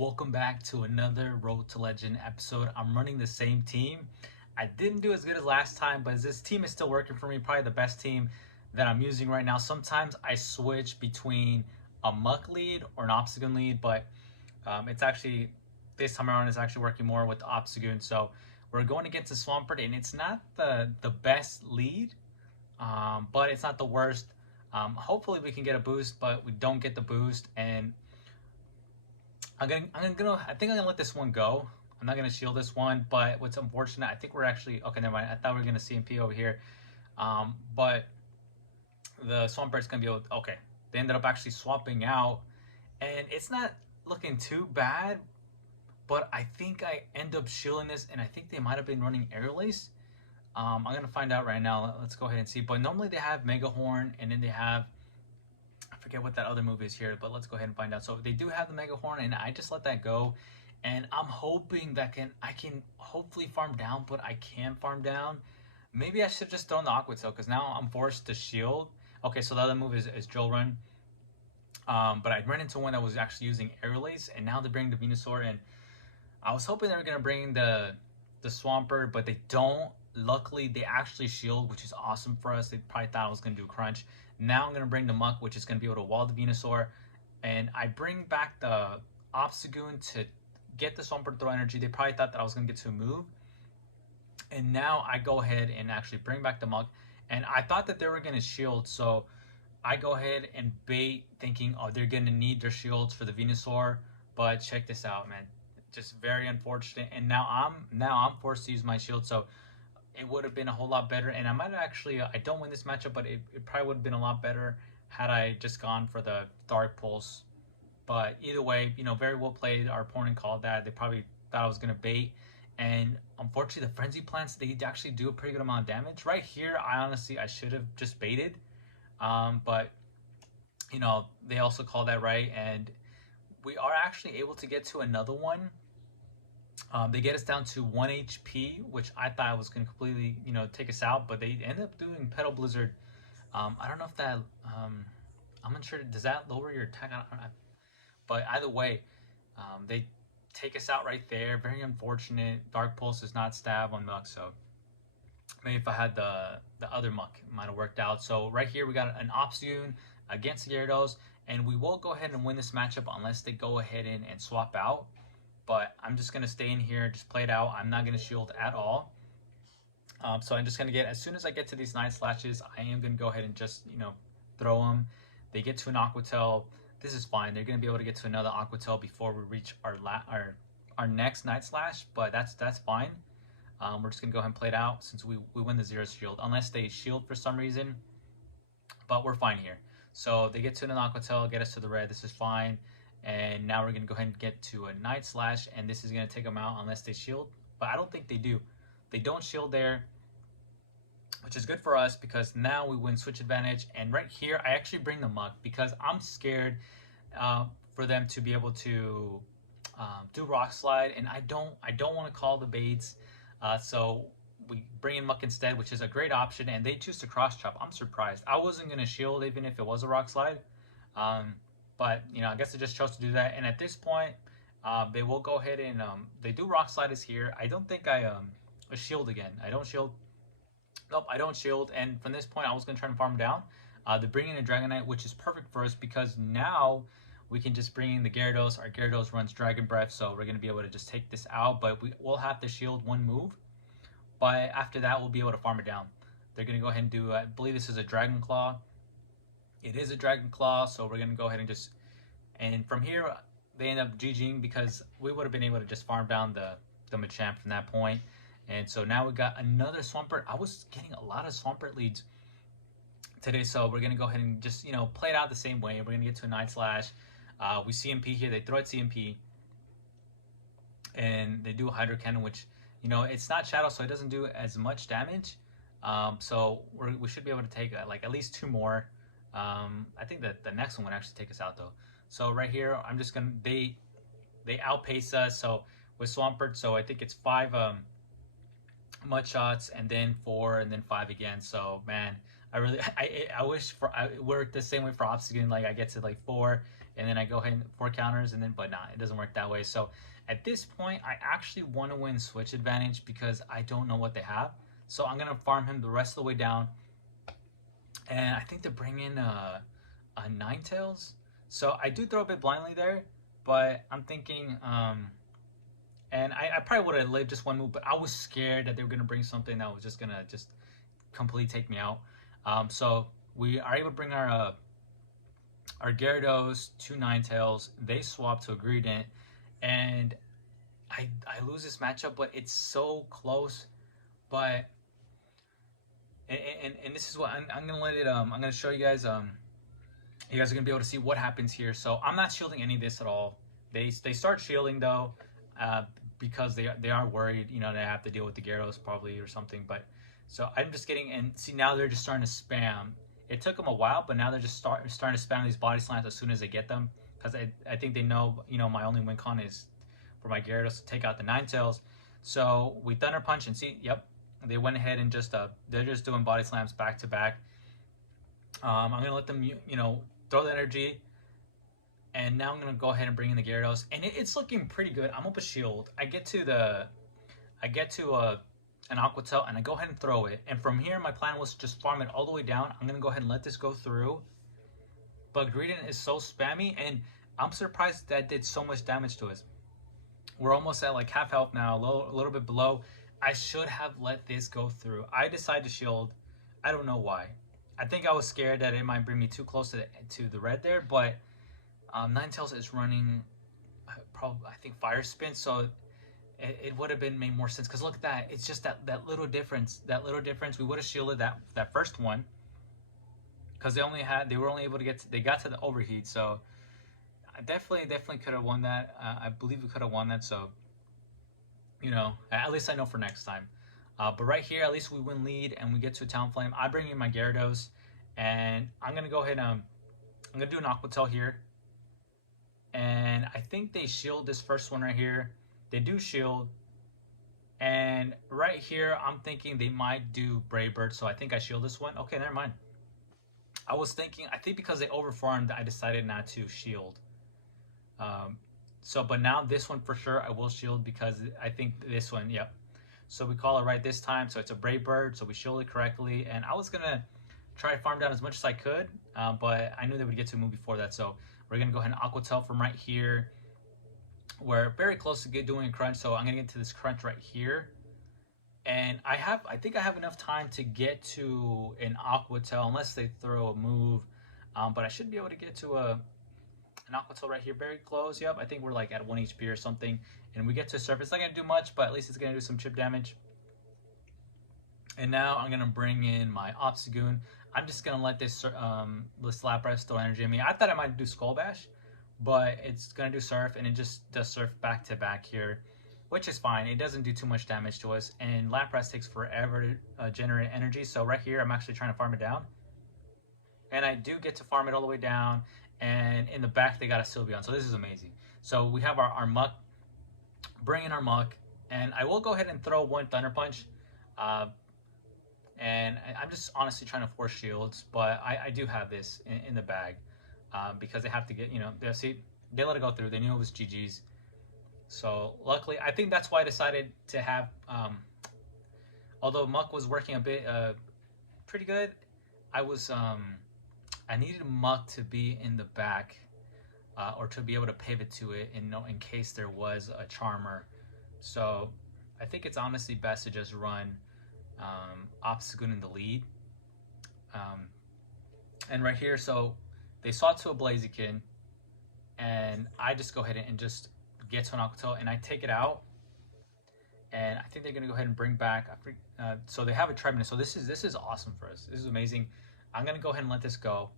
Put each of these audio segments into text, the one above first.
Welcome back to another Road to Legend episode. I'm running the same team. I didn't do as good as last time, but this team is still working for me. Probably the best team that I'm using right now. Sometimes I switch between a muck lead or an obstacle lead, but it's actually this time around it's actually working more with the obstacle. So we're going against the Swampert, and it's not the best lead, but it's not the worst. Hopefully we can get a boost, but we don't get the boost, and I think I'm gonna let this one go. I'm not gonna shield this one, but what's unfortunate, I think we're actually okay. Never mind. I thought we were gonna CMP over here, but the Swampbert's gonna be able. Okay, they ended up actually swapping out, and it's not looking too bad. But I think I end up shielding this, and I think they might have been running air lace. I'm gonna find out right now. Let's go ahead and see. But normally they have Mega Horn, and then they have I forget what that other move is here, but let's go ahead and find out. So they do have the Mega Horn, and I just let that go. And I'm hoping that I can hopefully farm down, but I can farm down. Maybe I should just throw in the Aqua Tail, because now I'm forced to shield. Okay, so the other move is Drill Run. But I ran into one that was actually using Air Lace, and now they're bringing the Venusaur, and I was hoping they were going to bring the Swampert, but they don't. Luckily, they actually shield, which is awesome for us. They probably thought I was going to do Crunch. Now I'm going to bring the Muck, which is going to be able to wall the Venusaur. And I bring back the Obstagoon to get the Swampert throw energy. They probably thought that I was going to get to a move. And now I go ahead and actually bring back the Muck. And I thought that they were going to shield, so I go ahead and bait, thinking, oh, they're going to need their shields for the Venusaur. But check this out, man. Just very unfortunate. And now I'm forced to use my shield, so it would have been a whole lot better. And I might have actually, I don't win this matchup, but it probably would have been a lot better had I just gone for the Dark Pulse. But either way, very well played. Our opponent called that. They probably thought I was going to bait. And unfortunately, the Frenzy Plants, they actually do a pretty good amount of damage. Right here, I should have just baited. But, they also called that right. And we are actually able to get to another one. They get us down to 1 HP, which I thought was going to completely, take us out, but they end up doing Petal Blizzard. I don't know if that, I'm not sure, does that lower your attack? I don't know. But either way, they take us out right there. Very unfortunate. Dark Pulse does not stab on Muck, so maybe if I had the other Muck, it might have worked out. So right here, we got an Obstagoon against the Gyarados, and we will go ahead and win this matchup unless they go ahead and swap out. But I'm just going to stay in here, just play it out. I'm not going to shield at all. So I'm just going to get, as soon as I get to these 9 slashes, I am going to go ahead and just, throw them. They get to an Aqua Tail. This is fine. They're going to be able to get to another Aqua Tail before we reach our next Night Slash, but that's fine. We're just going to go ahead and play it out since we win the 0 shield, unless they shield for some reason. But we're fine here. So they get to an Aqua Tail, get us to the red. This is fine. And now we're going to go ahead and get to a Night Slash, and this is going to take them out unless they shield. But I don't think they do. They don't shield there, which is good for us because now we win switch advantage. And right here, I actually bring the Muck because I'm scared for them to be able to do Rock Slide, and I don't want to call the baits. So we bring in Muck instead, which is a great option, and they choose to Cross Chop. I'm surprised. I wasn't going to shield even if it was a Rock Slide. But, I guess they just chose to do that. And at this point, they will go ahead and they do Rock Slide is here. I don't think I shield again. I don't shield. Nope, I don't shield. And from this point, I was going to try and farm down. They bring in a Dragonite, which is perfect for us because now we can just bring in the Gyarados. Our Gyarados runs Dragon Breath, so we're going to be able to just take this out. But we will have to shield one move. But after that, we'll be able to farm it down. They're going to go ahead and do, I believe this is a Dragon Claw. It is a Dragon Claw, so we're going to go ahead and just... And from here, they end up GGing because we would have been able to just farm down the Machamp from that point. And so now we got another Swampert. I was getting a lot of Swampert leads today, so we're going to go ahead and just, play it out the same way. We're going to get to a Night Slash. We CMP here. They throw it CMP. And they do a Hydro Cannon, which, it's not Shadow, so it doesn't do as much damage. So we should be able to take like at least 2 more. I think that the next one would actually take us out though. So right here, I'm just gonna they outpace us. So with Swampert, so I think it's 5 mud shots and then 4 and then 5 again. So man, I wish it worked the same way for Obstagoon. Like I get to like 4 and then I go ahead and 4 counters, and then but nah, it doesn't work that way. So at this point, I actually want to win switch advantage because I don't know what they have. So I'm gonna farm him the rest of the way down, and I think to bring in a Ninetales. So I do throw a bit blindly there, but I'm thinking, and I probably would have lived just one move, but I was scared that they were gonna bring something that was just gonna just completely take me out. So we are able to bring our Gyarados to Ninetales. They swap to a Greedent, and I lose this matchup, but it's so close. But and this is what I'm gonna let it. I'm gonna show you guys. You guys are gonna be able to see what happens here. So I'm not shielding any of this at all. They start shielding though, uh, because they are worried. You know, they have to deal with the Gyarados probably or something. But so I'm just getting, and see now they're just starting to spam. It took them a while, but now they're just starting to spam these body slams as soon as they get them, because I think they know, you know, my only win con is for my Gyarados to take out the Ninetales. So we Thunder Punch and see, yep, they went ahead and just they're just doing body slams back to back. I'm gonna let them, you know, throw the energy, and now I'm gonna go ahead and bring in the Gyarados, and it's looking pretty good. I'm up a shield. I get to an Aqua Tail, and I go ahead and throw it. And from here, my plan was just farm it all the way down. I'm gonna go ahead and let this go through. But Greedent is so spammy, and I'm surprised that did so much damage to us. We're almost at like half health now, a little bit below. I should have let this go through. I decided to shield. I don't know why. I think I was scared that it might bring me too close to the red there, but Ninetales is running probably, I think, Fire Spin, so it would have been made more sense. Because look at that, it's just that little difference. That little difference, we would have shielded that first one, because they were only able to they got to the overheat. So I definitely could have won that. I believe we could have won that. So, you know, at least I know for next time. But right here, at least we win lead and we get to a Talonflame. I bring in my Gyarados, and I'm gonna go ahead and I'm gonna do an Aqua Tail here. And I think they shield this first one right here. They do shield. And right here, I'm thinking they might do Brave Bird, so I think I shield this one. Okay, never mind. I think because they overfarmed, I decided not to shield. But now this one for sure I will shield, because I think this one, yep. So we call it right this time. So it's a Brave Bird, so we shielded correctly. And I was gonna try to farm down as much as I could, but I knew they would get to a move before that. So we're gonna go ahead and Aqua Tail from right here. We're very close to doing a crunch, so I'm gonna get to this crunch right here. And I think I have enough time to get to an Aqua Tail, unless they throw a move. But I should be able to get to an Aqua Tail right here, very close. Yep, I think we're like at 1 HP or something. And we get to surface. It's not gonna do much, but at least it's gonna do some chip damage. And now I'm gonna bring in my Obstagoon. I'm just gonna let this Lapras throw energy at me. I thought I might do Skull Bash, but it's gonna do Surf, and it just does Surf back to back here, which is fine. It doesn't do too much damage to us, and Lapras takes forever to generate energy. So right here, I'm actually trying to farm it down, and I do get to farm it all the way down. And in the back, they got a Sylveon, so this is amazing. So we have our Muck, bring in our Muck, and I will go ahead and throw one Thunder Punch. And I'm just honestly trying to force shields, but I do have this in the bag, because they have to get, you know, they let it go through. They knew it was GG's. So luckily, I think that's why I decided to have, although Muck was working a bit pretty good, I needed Muck to be in the back, or to be able to pivot to it in case there was a Charmer. So I think it's honestly best to just run Obstagoon in the lead. And right here, so they swap to a Blaziken, and I just go ahead and just get to an Aqua Tail, and I take it out. And I think they're gonna go ahead and bring back. So they have a Trevenant. So this is awesome for us. This is amazing. I'm gonna go ahead and let this go.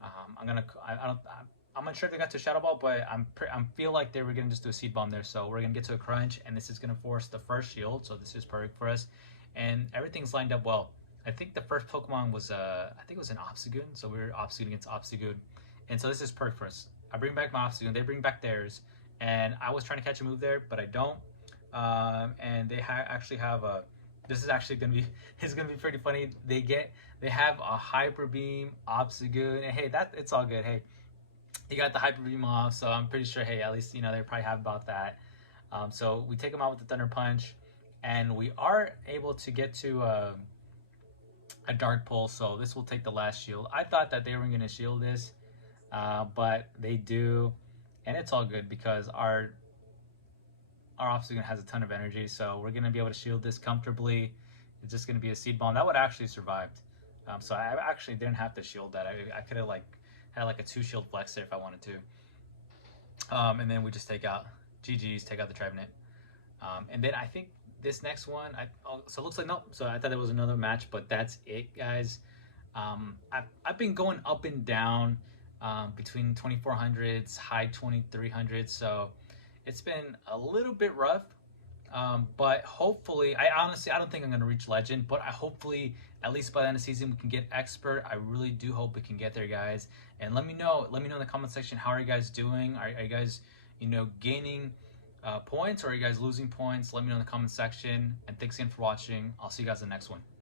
I'm not sure if they got to Shadow Ball, but I feel like they were gonna just do a Seed Bomb there. So we're gonna get to a crunch, and this is gonna force the first shield. So this is perfect for us, and everything's lined up well. I think the first Pokemon was I think it was an Obstagoon. So we're Obstagoon against Obstagoon, and so this is perfect for us. I bring back my Obstagoon, they bring back theirs, and I was trying to catch a move there, but I don't. And they actually have a. This is actually gonna be. It's gonna be pretty funny. They have a Hyper Beam Obstagoon, and hey, it's all good. Hey, He got the hyper beam off, so I'm pretty sure, hey, at least you know they probably have about that. So we take him out with the thunder punch, and we are able to get to a dark pulse. So this will take the last shield. I thought that they weren't going to shield this, but they do, and it's all good because our oxygen has a ton of energy, so we're going to be able to shield this comfortably. It's just going to be a seed bomb that would actually survived. So I actually didn't have to shield that. I could have like had like a 2 shield flex there if I wanted to. And then we just take out GG's, take out the Trevenant. And then I think this next one, so it looks like nope. So I thought it was another match, but that's it, guys. I've been going up and down between 2400s, high 2300s. So it's been a little bit rough. But hopefully, I don't think I'm gonna reach legend, but I hopefully at least by the end of the season we can get expert. I really do hope we can get there, guys. And let me know in the comment section, how are you guys doing? Are you guys, gaining points, or are you guys losing points? Let me know in the comment section. And thanks again for watching. I'll see you guys in the next one.